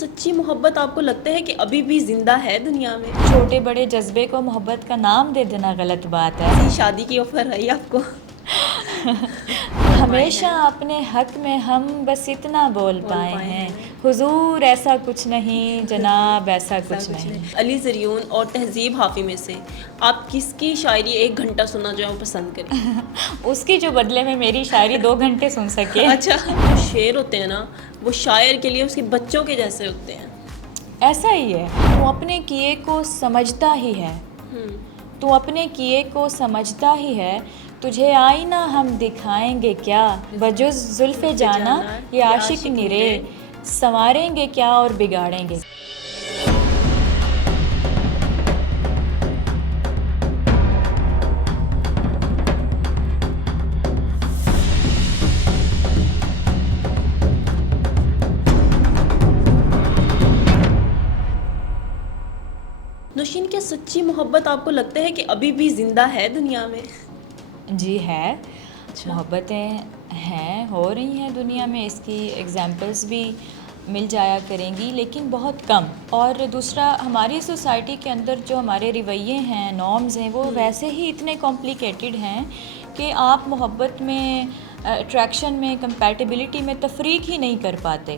سچی محبت آپ کو لگتا ہے کہ ابھی بھی زندہ ہے دنیا میں؟ چھوٹے بڑے جذبے کو محبت کا نام دے دینا غلط بات ہے. شادی کی آفر آئی آپ کو؟ ہمیشہ اپنے حق میں ہم بس اتنا بول پائے ہیں، حضور ایسا کچھ نہیں، جناب ایسا کچھ نہیں. علی زریون اور تہذیب حافظ میں سے آپ کس کی شاعری 1 گھنٹہ سننا جو ہے وہ پسند کریں؟ اس کی جو بدلے میں میری شاعری 2 گھنٹے سن سکے. اچھا، جو شعر ہوتے ہیں نا وہ شاعر کے لیے اس کے بچوں کے جیسے ہوتے ہیں. ایسا ہی ہے، تو اپنے کیے کو سمجھتا ہی ہے، تو اپنے کیے کو سمجھتا ہی ہے، تجھے آئینہ ہم دکھائیں گے کیا، بجز زلف جانا یہ عاشق نرے، سنواریں گے کیا اور بگاڑیں گے. نوشین، کیا سچی محبت آپ کو لگتا ہے کہ ابھی بھی زندہ ہے دنیا میں؟ جی ہے، محبتیں ہیں، ہو رہی ہیں دنیا میں، اس کی ایگزامپلس بھی مل جایا کریں گی، لیکن بہت کم. اور دوسرا، ہماری سوسائٹی کے اندر جو ہمارے رویے ہیں، نارمز ہیں، وہ ویسے ہی اتنے کمپلیکیٹڈ ہیں کہ آپ محبت میں، اٹریکشن میں، کمپیٹیبلٹی میں تفریق ہی نہیں کر پاتے.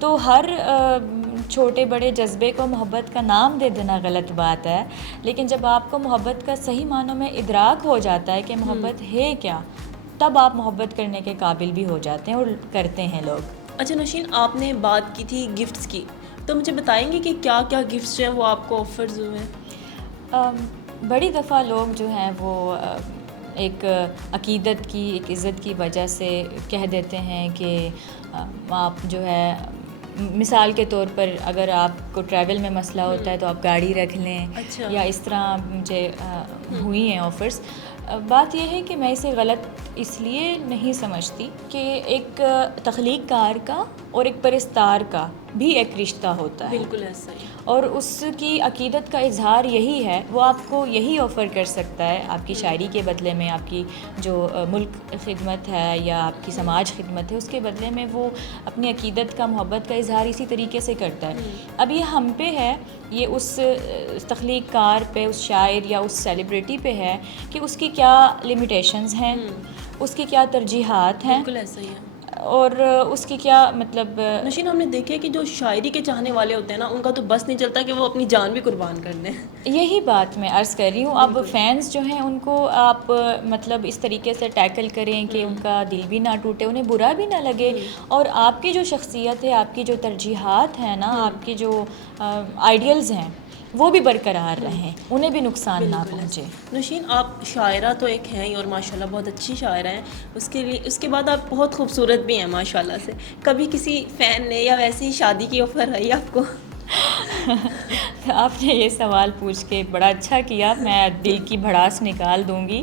تو ہر چھوٹے بڑے جذبے کو محبت کا نام دے دینا غلط بات ہے، لیکن جب آپ کو محبت کا صحیح معنوں میں ادراک ہو جاتا ہے کہ محبت ہے کیا، تب آپ محبت کرنے کے قابل بھی ہو جاتے ہیں اور کرتے ہیں لوگ. اچھا نوشین، آپ نے بات کی تھی گفٹس کی، تو مجھے بتائیں گے کہ کیا کیا گفٹس جو ہیں وہ آپ کو آفرز ہوئے ہیں؟ بڑی دفعہ لوگ جو ہیں وہ ایک عقیدت کی، ایک عزت کی وجہ سے کہہ دیتے ہیں کہ آپ جو ہے، مثال کے طور پر اگر آپ کو ٹریول میں مسئلہ ہوتا ہے تو آپ گاڑی رکھ لیں، یا اس طرح مجھے ہوئی ہیں آفرز. بات یہ ہے کہ میں اسے غلط اس لیے نہیں سمجھتی کہ ایک تخلیق کار کا اور ایک پرستار کا بھی ایک رشتہ ہوتا ہے. بالکل ایسا ہی. اور اس کی عقیدت کا اظہار یہی ہے، وہ آپ کو یہی آفر کر سکتا ہے آپ کی شاعری کے بدلے میں، آپ کی جو ملک خدمت ہے یا آپ کی سماج خدمت ہے، اس کے بدلے میں وہ اپنی عقیدت کا، محبت کا اظہار اسی طریقے سے کرتا ہے. اب یہ ہم پہ ہے، یہ اس تخلیق کار پہ، اس شاعر یا اس سیلیبریٹی پہ ہے کہ اس کی کیا لمیٹیشنز ہیں، اس کی کیا ترجیحات ہیں. بالکل ایسا ہی ہے. اور اس کی کیا مطلب. نوشین، ہم نے دیکھا ہے کہ جو شاعری کے چاہنے والے ہوتے ہیں نا، ان کا تو بس نہیں چلتا کہ وہ اپنی جان بھی قربان کر دیں. یہی بات میں عرض کر رہی ہوں. اب فینس جو ہیں ان کو آپ مطلب اس طریقے سے ٹیکل کریں کہ ان کا دل بھی نہ ٹوٹے، انہیں برا بھی نہ لگے، اور آپ کی جو شخصیت ہے، آپ کی جو ترجیحات ہیں نا، آپ کی جو آئیڈیلز ہیں، وہ بھی برقرار رہیں، انہیں بھی نقصان نہ پہنچے. نوشین، آپ شاعرہ تو ایک ہیں ہی، اور ماشاءاللہ بہت اچھی شاعرہ ہیں. اس کے بعد آپ بہت خوبصورت بھی ہیں ماشاءاللہ سے. کبھی کسی فین نے یا ویسے ہی شادی کی آفر آئی آپ کو؟ آپ نے یہ سوال پوچھ کے بڑا اچھا کیا، میں دل کی بھڑاس نکال دوں گی.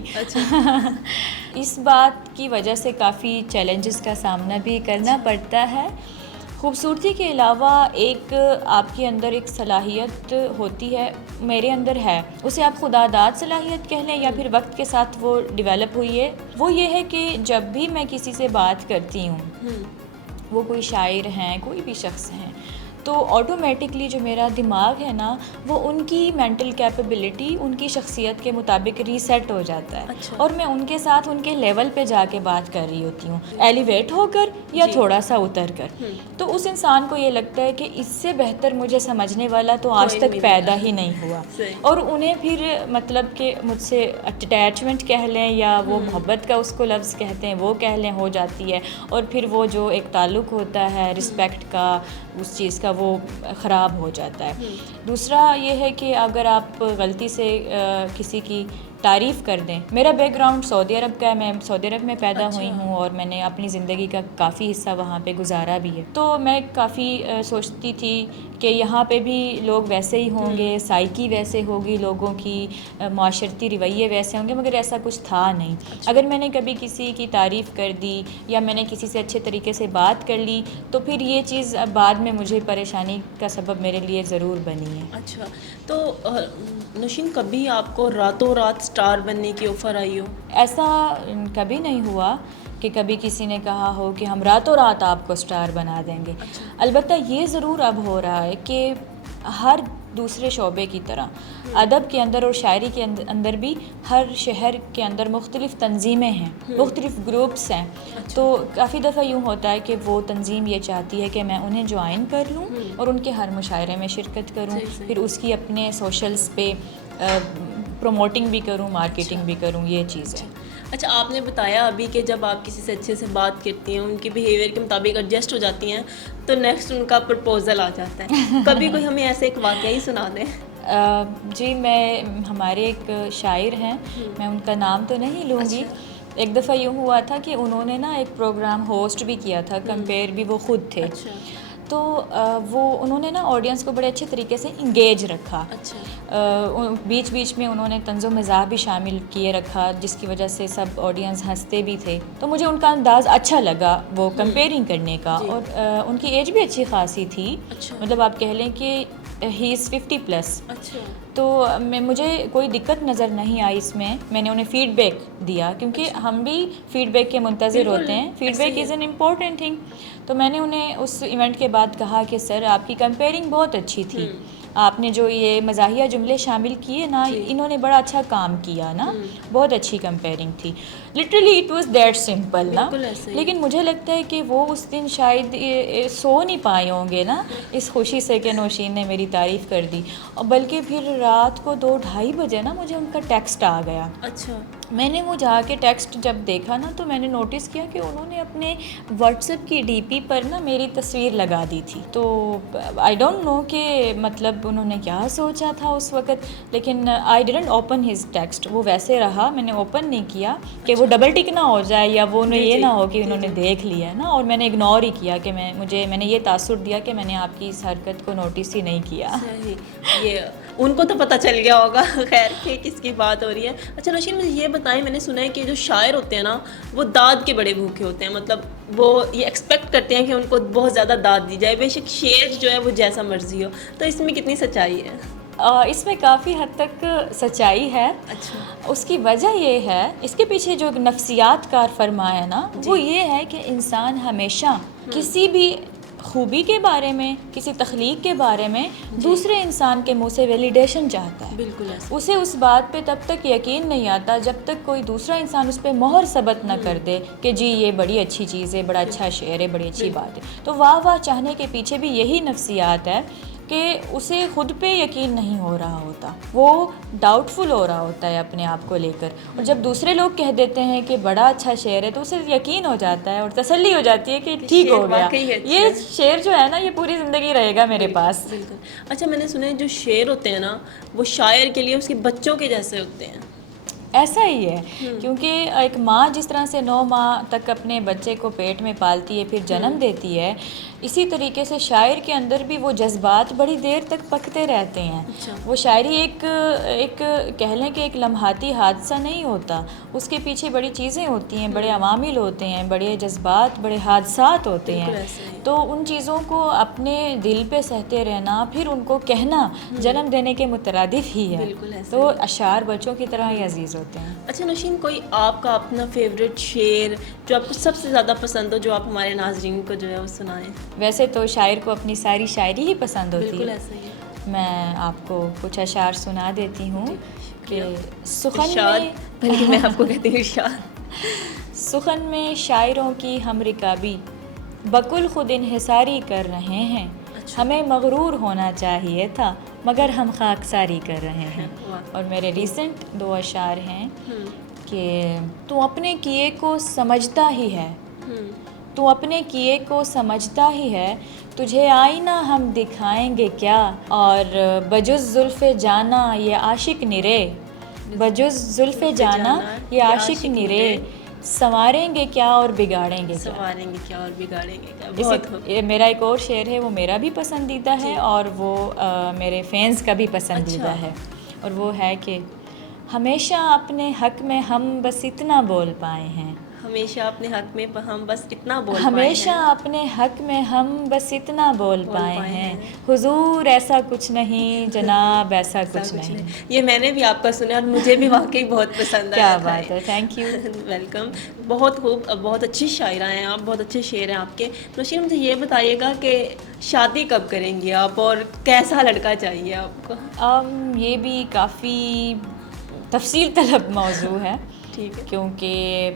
اس بات کی وجہ سے کافی چیلنجز کا سامنا بھی کرنا پڑتا ہے. خوبصورتی کے علاوہ ایک آپ کے اندر ایک صلاحیت ہوتی ہے، میرے اندر ہے، اسے آپ خدا داد صلاحیت کہہ لیں یا پھر وقت کے ساتھ وہ ڈیولپ ہوئی ہے. وہ یہ ہے کہ جب بھی میں کسی سے بات کرتی ہوں، وہ کوئی شاعر ہیں، کوئی بھی شخص ہیں، تو آٹومیٹکلی جو میرا دماغ ہے نا، وہ ان کی مینٹل کیپیبلٹی، ان کی شخصیت کے مطابق ریسیٹ ہو جاتا ہے. اور میں ان کے ساتھ ان کے لیول پہ جا کے بات کر رہی ہوتی ہوں، ایلیویٹ ہو کر یا تھوڑا سا اتر کر. تو اس انسان کو یہ لگتا ہے کہ اس سے بہتر مجھے سمجھنے والا تو آج تک پیدا ہی نہیں ہوا. اور انہیں پھر مطلب کہ مجھ سے اٹیچمنٹ کہہ لیں یا وہ محبت کا اس کو لفظ کہتے ہیں وہ کہہ لیں، ہو جاتی ہے. اور پھر وہ جو ایک تعلق ہوتا ہے رسپیکٹ کا، اس چیز کا، وہ خراب ہو جاتا ہے. دوسرا یہ ہے کہ اگر آپ غلطی سے کسی کی تعریف کر دیں. میرا بیک گراؤنڈ سعودی عرب کا ہے، میں سعودی عرب میں پیدا ہوئی ہوں اور میں نے اپنی زندگی کا کافی حصہ وہاں پہ گزارا بھی ہے. تو میں کافی سوچتی تھی کہ یہاں پہ بھی لوگ ویسے ہی ہوں گے، سائیکی ویسے ہوگی لوگوں کی، معاشرتی رویے ویسے ہوں گے، مگر ایسا کچھ تھا نہیں. اگر میں نے کبھی کسی کی تعریف کر دی یا میں نے کسی سے اچھے طریقے سے بات کر لی، تو پھر یہ چیز بعد میں مجھے پریشانی کا سبب میرے لیے ضرور بنی ہے. اچھا، تو نوشین، کبھی آپ کو راتوں رات سٹار بننے کی آفر آئی ہو؟ ایسا کبھی نہیں ہوا، کہ کبھی کسی نے کہا ہو کہ ہم راتوں رات آپ کو سٹار بنا دیں گے. البتہ یہ ضرور اب ہو رہا ہے کہ ہر دوسرے شعبے کی طرح ادب کے اندر اور شاعری کے اندر بھی ہر شہر کے اندر مختلف تنظیمیں ہیں, مختلف گروپس ہیں. تو کافی دفعہ یوں ہوتا ہے کہ وہ تنظیم یہ چاہتی ہے کہ میں انہیں جوائن کر لوں اور ان کے ہر مشاعرے میں شرکت کروں, پھر اس کی اپنے سوشلز پہ پروموٹنگ بھی کروں, مارکیٹنگ بھی کروں, یہ چیز ہے. اچھا, آپ نے بتایا ابھی کہ جب آپ کسی سے اچھے سے بات کرتی ہیں, ان کے بیہیویئر کے مطابق ایڈجسٹ ہو جاتی ہیں, تو نیکسٹ ان کا پرپوزل آ جاتا ہے. کبھی کوئی ہمیں ایسے ایک واقعہ ہی سنا دیں. جی, میں ہمارے ایک شاعر ہیں, میں ان کا نام تو نہیں لوں گی. ایک دفعہ یوں ہوا تھا کہ انہوں نے نا ایک پروگرام ہوسٹ بھی کیا تھا, کمپیئر بھی وہ خود تھے. تو وہ انہوں نے نا آڈینس کو بڑے اچھے طریقے سے انگیج رکھا. بیچ بیچ میں انہوں نے طنز و مزاح بھی شامل کیے رکھا, جس کی وجہ سے سب آڈینس ہنستے بھی تھے. تو مجھے ان کا انداز اچھا لگا وہ کمپیئرنگ کرنے کا, اور ان کی ایج بھی اچھی خاصی تھی. مطلب آپ کہہ لیں کہ ہی از 50+. تو مجھے کوئی دقت نظر نہیں آئی اس میں. میں نے انہیں فیڈ بیک دیا, کیونکہ ہم بھی فیڈ بیک کے منتظر ہوتے ہیں. Feedback is an important thing. تو میں نے انہیں اس ایونٹ کے بعد کہا کہ سر, آپ کی کمپیئرنگ بہت اچھی تھی, آپ نے جو یہ مزاحیہ جملے شامل کیے نا, انہوں نے بڑا اچھا کام کیا نا, بہت اچھی کمپیئرنگ تھی. Literally it was that simple نا. لیکن مجھے لگتا ہے کہ وہ اس دن شاید سو نہیں پائے ہوں گے نا اس خوشی سے کہ نوشین نے میری تعریف کر دی. اور بلکہ پھر رات کو 2-2:30 بجے نا مجھے ان کا ٹیکسٹ آ گیا. میں نے وہ جا کے ٹیکسٹ جب دیکھا نا, تو میں نے نوٹس کیا کہ انہوں نے اپنے واٹس ایپ کی ڈی پی پر نا میری تصویر لگا دی تھی. تو آئی ڈونٹ نو کہ مطلب انہوں نے کیا سوچا تھا اس وقت, لیکن I didn't open his text. وہ ویسے رہا, میں نے اوپن نہیں کیا کہ وہ ڈبل ٹک نہ ہو جائے یا وہ یہ نہ ہو کہ انہوں نے دیکھ لیا نا. اور میں نے اگنور ہی کیا کہ میں نے یہ تاثر دیا کہ میں نے آپ کی اس حرکت کو نوٹس ہی نہیں کیا. یہ ان کو تو پتہ چل گیا ہوگا خیر کہ کس کی بات ہو رہی ہے. اچھا نوشین, مجھے یہ بتائیں, میں نے سنا ہے کہ جو شاعر ہوتے ہیں نا, وہ داد کے بڑے بھوکے ہوتے ہیں. مطلب وہ یہ ایکسپیکٹ کرتے ہیں کہ ان کو بہت زیادہ داد دی جائے, بے شک شعر جو ہے وہ جیسا مرضی ہو. تو اس میں کتنی سچائی ہے؟ اس میں کافی حد تک سچائی ہے. اس کی وجہ یہ ہے, اس کے پیچھے جو نفسیات کار فرما ہے نا, وہ یہ ہے کہ انسان ہمیشہ کسی بھی خوبی کے بارے میں, کسی تخلیق کے بارے میں دوسرے انسان کے منہ سے ویلیڈیشن چاہتا ہے. بالکل. اسے اس بات پہ تب تک یقین نہیں آتا جب تک کوئی دوسرا انسان اس پہ مہر ثبت نہ کر دے کہ جی یہ بڑی اچھی چیز ہے, بڑا اچھا شعر ہے, بڑی اچھی بات ہے. تو واہ واہ چاہنے کے پیچھے بھی یہی نفسیات ہے کہ اسے خود پہ یقین نہیں ہو رہا ہوتا, وہ ڈاؤٹ فل ہو رہا ہوتا ہے اپنے آپ کو لے کر. اور جب دوسرے لوگ کہہ دیتے ہیں کہ بڑا اچھا شعر ہے, تو اسے یقین ہو جاتا ہے اور تسلی ہو جاتی ہے کہ ٹھیک ہو گیا, یہ شعر جو ہے نا یہ پوری زندگی رہے گا میرے پاس. اچھا, میں نے سنا ہے جو شعر ہوتے ہیں نا, وہ شاعر کے لیے اس کے بچوں کے جیسے ہوتے ہیں. ایسا ہی ہے, کیونکہ ایک ماں جس طرح سے 9 ماہ تک اپنے بچے کو پیٹ میں پالتی ہے, پھر جنم دیتی ہے, اسی طریقے سے شاعر کے اندر بھی وہ جذبات بڑی دیر تک پکتے رہتے ہیں. وہ شاعری ایک کہہ لیں کہ ایک لمحاتی حادثہ نہیں ہوتا, اس کے پیچھے بڑی چیزیں ہوتی ہیں, بڑے عوامل ہوتے ہیں, بڑے جذبات, بڑے حادثات ہوتے ہیں. تو ان چیزوں کو اپنے دل پہ سہتے رہنا, پھر ان کو کہنا جنم دینے کے مترادف ہی ہے. تو اشعار بچوں کی طرح ہی عزیز ہوتے ہیں. اچھا نوشین, کوئی آپ کا اپنا فیوریٹ شعر جو آپ کو سب سے زیادہ پسند ہو, جو آپ ہمارے ناظرین کو جو ہے وہ سنائیں؟ ویسے تو شاعر کو اپنی ساری شاعری ہی پسند ہوتی ہے. بالکل ایسا ہی ہے. میں آپ کو کچھ اشعار سنا دیتی ہوں کہ بلکہ میں آپ کو کہتی ہوں ارشاد. سخن میں شاعروں کی ہم رکابی بکل خود انحصاری کر رہے ہیں. ہمیں مغرور ہونا چاہیے تھا مگر ہم خاکساری کر رہے ہیں. اور میرے ریسنٹ 2 اشعار ہیں کہ تو اپنے کیے کو سمجھتا ہی ہے, تو اپنے کیے کو سمجھتا ہی ہے, تجھے آئینہ ہم دکھائیں گے کیا, اور بجز زلف جانا یہ عاشق نرے, بجز زلف جانا یہ عاشق نرے, سنواریں گے کیا اور بگاڑیں گے کیا. سنواریں گے کیا اور بگاڑیں گے کیا. بہت میرا ایک اور شعر ہے, وہ میرا بھی پسندیدہ ہے اور وہ میرے فینس کا بھی پسندیدہ ہے, اور وہ ہے کہ ہمیشہ اپنے حق میں ہم بس اتنا بول پائے ہیں, ہمیشہ اپنے حق میں ہم بس اتنا بول ہمیشہ اپنے حق میں ہم بس اتنا بول پائے ہیں، حضور ایسا کچھ نہیں، جناب ایسا کچھ نہیں. یہ میں نے بھی آپ کا سنا اور مجھے بھی واقعی بہت پسند آیا کیا تھا. بات ہے، تھینک یو. ویلکم. بہت خوب، بہت اچھی شاعرہ ہیں آپ، بہت اچھے شعر ہیں آپ کے. نوشین مجھے یہ بتائیے گا کہ شادی کب کریں گی آپ اور کیسا لڑکا چاہیے آپ کو؟ یہ بھی کافی تفصیل طلب موضوع ہے، ٹھیک ہے. کیونکہ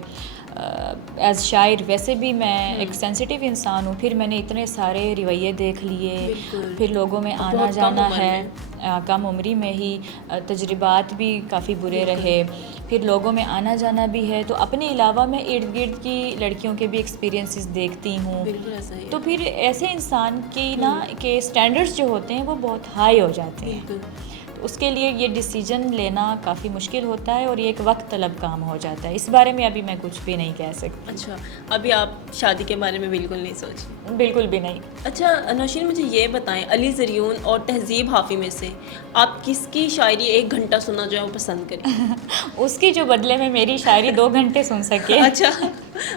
ایز شاعر ویسے بھی میں ایک سینسٹیو انسان ہوں، پھر میں نے اتنے سارے رویے دیکھ لیے، پھر لوگوں میں آنا جانا ہے، کم عمری میں ہی تجربات بھی کافی برے رہے، پھر لوگوں میں آنا جانا بھی ہے، تو اپنے علاوہ میں ارد گرد کی لڑکیوں کے بھی ایکسپیرینسز دیکھتی ہوں. تو پھر ایسے انسان کی نا کہ اسٹینڈرڈس جو ہوتے ہیں وہ بہت ہائی ہو جاتے ہیں، تو اس کے لیے یہ ڈیسیجن لینا کافی مشکل ہوتا ہے اور یہ ایک وقت طلب کام ہو جاتا ہے. اس بارے میں ابھی میں کچھ بھی نہیں کہہ سکتی. اچھا، ابھی آپ شادی کے بارے میں بالکل نہیں سوچ؟ بالکل بھی نہیں. اچھا نوشین مجھے یہ بتائیں، علی زریون اور تہذیب حافظ میں سے آپ کس کی شاعری 1 گھنٹہ سننا جو ہے وہ پسند کریں؟ اس کی جو بدلے میں میری شاعری 2 گھنٹے سن سکے. اچھا،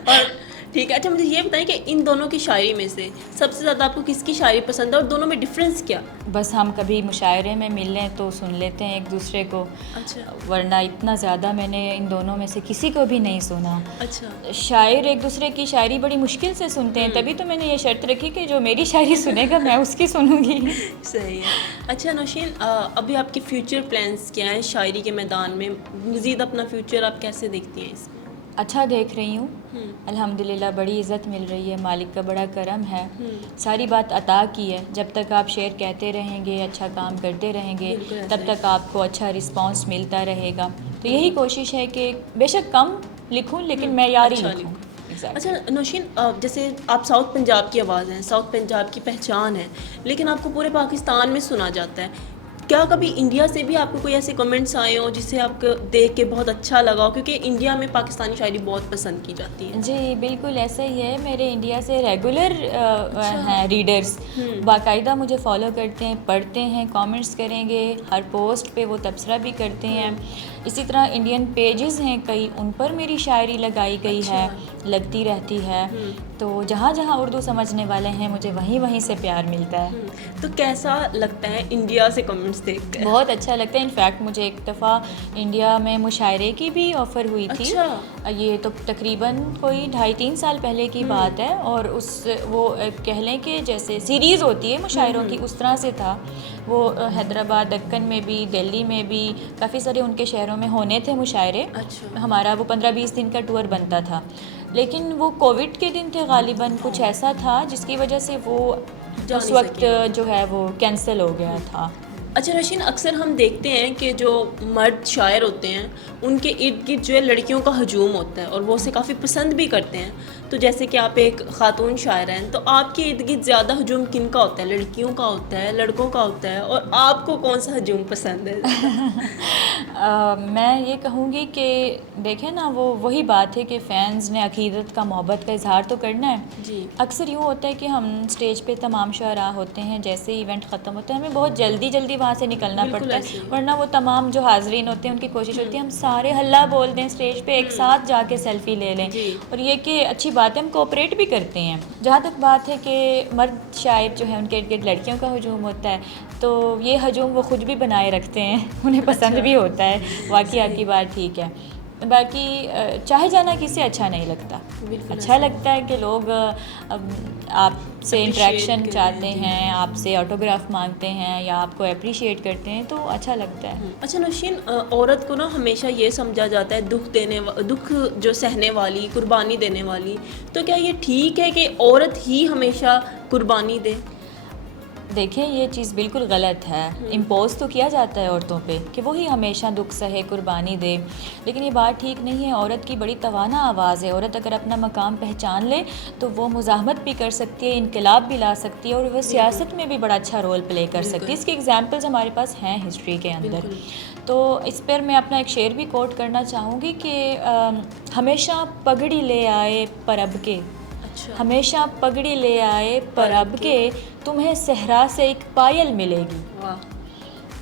اور ٹھیک ہے. اچھا مجھے یہ بتائیں کہ ان دونوں کی شاعری میں سے سب سے زیادہ آپ کو کس کی شاعری پسند ہے اور دونوں میں ڈفرینس کیا؟ بس ہم کبھی مشاعرے میں مل لیں تو سن لیتے ہیں ایک دوسرے کو. اچھا. ورنہ اتنا زیادہ میں نے ان دونوں میں سے کسی کو بھی نہیں سنا. اچھا. شاعر ایک دوسرے کی شاعری بڑی مشکل سے سنتے ہیں، تبھی تو میں نے یہ شرط رکھی کہ جو میری شاعری سنے گا میں اس کی سنوں گی. صحیح ہے. اچھا نوشین، ابھی آپ کے فیوچر پلانس کیا ہیں شاعری کے میدان میں؟ مزید اپنا فیوچر آپ کیسے دیکھتی ہیں اس میں؟ اچھا دیکھ رہی ہوں، الحمدللہ بڑی عزت مل رہی ہے، مالک کا بڑا کرم ہے. ساری بات عطا کی ہے، جب تک آپ شعر کہتے رہیں گے، اچھا کام کرتے رہیں گے، تب تک آپ کو اچھا رسپانس ملتا رہے گا. تو یہی کوشش ہے کہ بے شک کم لکھوں لیکن معیاری لکھوں. اچھا نوشین، جیسے آپ ساؤتھ پنجاب کی آواز ہیں، ساؤتھ پنجاب کی پہچان ہے، لیکن آپ کو پورے پاکستان میں سنا جاتا ہے. کیا کبھی انڈیا سے بھی آپ کو کوئی ایسے کمنٹس آئے ہوں جسے آپ کو دیکھ کے بہت اچھا لگا ہو؟ کیونکہ انڈیا میں پاکستانی شاعری بہت پسند کی جاتی ہے. جی بالکل ایسا ہی ہے. میرے انڈیا سے ریگولر ہیں ریڈرز، باقاعدہ مجھے فالو کرتے ہیں، پڑھتے ہیں، کامنٹس کریں گے، ہر پوسٹ پہ وہ تبصرہ بھی کرتے ہیں. اسی طرح انڈین پیجز ہیں کئی، ان پر میری شاعری لگائی گئی ہے، لگتی رہتی ہے. تو جہاں جہاں اردو سمجھنے والے ہیں مجھے وہیں سے پیار ملتا ہے. تو کیسا لگتا ہے انڈیا سے کمنٹس دیکھ کر؟ بہت اچھا لگتا ہے. انفیکٹ مجھے ایک دفعہ انڈیا میں مشاعرے کی بھی آفر ہوئی تھی. یہ تو تقریباً کوئی 2.5-3 سال پہلے کی بات ہے، اور وہ کہہ لیں کہ جیسے سیریز ہوتی ہے مشاعروں کی، اس طرح سے تھا. وہ حیدرآباد، دکن میں بھی، دلی میں بھی، کافی سارے ان کے شہروں میں ہونے تھے مشاعرے. ہمارا وہ 15-20 دن کا ٹور بنتا تھا، لیکن وہ کووڈ کے دن تھے غالباً، کچھ ایسا تھا جس کی وجہ سے وہ اس وقت جو ہے وہ کینسل ہو گیا تھا. اچھا نوشین، اکثر ہم دیکھتے ہیں کہ جو مرد شاعر ہوتے ہیں ان کے ارد گرد جو ہے لڑکیوں کا ہجوم ہوتا ہے اور وہ اسے کافی پسند بھی کرتے ہیں. تو جیسے کہ آپ ایک خاتون شاعر ہیں، تو آپ کے ارد گرد زیادہ ہجوم کن کا ہوتا ہے؟ لڑکیوں کا ہوتا ہے، لڑکوں کا ہوتا ہے؟ اور آپ کو کون سا ہجوم پسند ہے؟ میں یہ کہوں گی کہ دیکھیں نا، وہی بات ہے کہ فینز نے عقیدت کا، محبت کا اظہار تو کرنا ہے. جی. اکثر یوں ہوتا ہے کہ ہم اسٹیج پہ تمام شعراء ہوتے ہیں، جیسے ہی ایونٹ ختم ہوتا ہے ہمیں بہت جلدی وہاں سے نکلنا پڑتا ہے، ورنہ وہ تمام جو حاضرین ہوتے ہیں ان کی کوشش ہوتی ہے ہم سارے ہلہ بول دیں اسٹیج پہ، ایک ساتھ جا کے سیلفی لے لیں. اور یہ کہ اچھی بات ہے، ہم کوآپریٹ بھی کرتے ہیں. جہاں تک بات ہے کہ مرد شاعر جو ہے ان کے ارد گرد لڑکیوں کا ہجوم ہوتا ہے، تو یہ ہجوم وہ خود بھی بنائے رکھتے ہیں، انہیں پسند بھی ہوتا ہے. واقعی آپ کی بات ٹھیک ہے. باقی چاہے جانا کسی اچھا نہیں لگتا. اچھا لگتا ہے کہ لوگ آپ سے انٹریکشن چاہتے ہیں، آپ سے آٹوگراف مانگتے ہیں یا آپ کو اپریشیٹ کرتے ہیں، تو اچھا لگتا ہے. اچھا نوشین، عورت کو نا ہمیشہ یہ سمجھا جاتا ہے دکھ جو سہنے والی، قربانی دینے والی. تو کیا یہ ٹھیک ہے کہ عورت ہی ہمیشہ قربانی دے؟ دیکھیں یہ چیز بالکل غلط ہے. امپوز تو کیا جاتا ہے عورتوں پہ کہ وہی ہمیشہ دکھ سہے، قربانی دے، لیکن یہ بات ٹھیک نہیں ہے. عورت کی بڑی توانا آواز ہے. عورت اگر اپنا مقام پہچان لے تو وہ مزاحمت بھی کر سکتی ہے، انقلاب بھی لا سکتی ہے، اور وہ سیاست میں بھی بڑا اچھا رول پلے کر سکتی ہے. اس کی ایگزامپلز ہمارے پاس ہیں ہسٹری کے اندر. تو اس پر میں اپنا ایک شعر بھی کوٹ کرنا چاہوں گی کہ ہمیشہ پگڑی لے آئے پرب کے، ہمیشہ پگڑی لے آئے پرب کے، تمہیں صحرا سے ایک پائل ملے گی.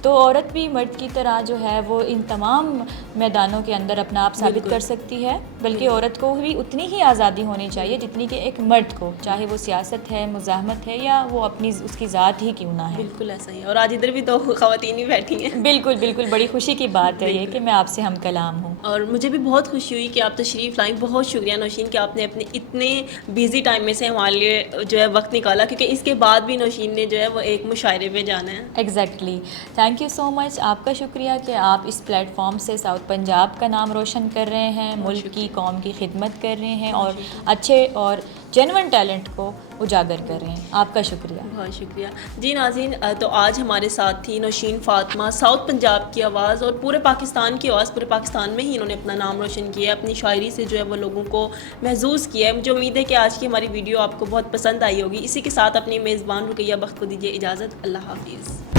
تو عورت بھی مرد کی طرح جو ہے وہ ان تمام میدانوں کے اندر اپنا آپ ثابت کر سکتی ہے، بلکہ عورت کو بھی اتنی ہی آزادی ہونی چاہیے جتنی کہ ایک مرد کو، چاہے وہ سیاست ہے، مزاحمت ہے، یا وہ اپنی اس کی ذات ہی کیوں نہ ہے۔ بالکل ایسا ہی ہے، اور آج ادھر بھی تو خواتین ہی بیٹھی ہیں۔ بالکل بالکل، بڑی خوشی کی بات ہے یہ کہ میں آپ سے ہم کلام ہوں۔ اور مجھے بھی بہت خوشی ہوئی کہ آپ تشریف لائیں، بہت شکریہ نوشین کہ آپ نے اپنے اتنے بیزی ٹائم میں سے ہمارے لیے جو ہے وقت نکالا، کیونکہ اس کے بعد بھی نوشین نے جو ہے وہ ایک مشاعرے پہ جانا ہے۔ ایگزیکٹلی، تھینک یو سو مچ، آپ کا شکریہ کہ آپ اس پلیٹ فارم سے ساؤتھ پنجاب کا نام روشن کر رہے ہیں، ملک کی قوم کی خدمت کر رہے ہیں، اور اچھے اور جینون ٹیلنٹ کو اجاگر کر رہے ہیں۔ آپ کا شکریہ، بہت شکریہ جی۔ ناظرین، تو آج ہمارے ساتھ تھی نوشین فاطمہ، ساؤتھ پنجاب کی آواز اور پورے پاکستان کی آواز، پورے پاکستان میں ہی انہوں نے اپنا نام روشن کیا ہے، اپنی شاعری سے جو ہے وہ لوگوں کو محظوظ کیا ہے۔ مجھے امید ہے کہ آج کی ہماری ویڈیو آپ کو بہت پسند آئی ہوگی۔ اسی کے ساتھ اپنی میزبان رقیہ بخت کو دیجیے اجازت، اللہ حافظ۔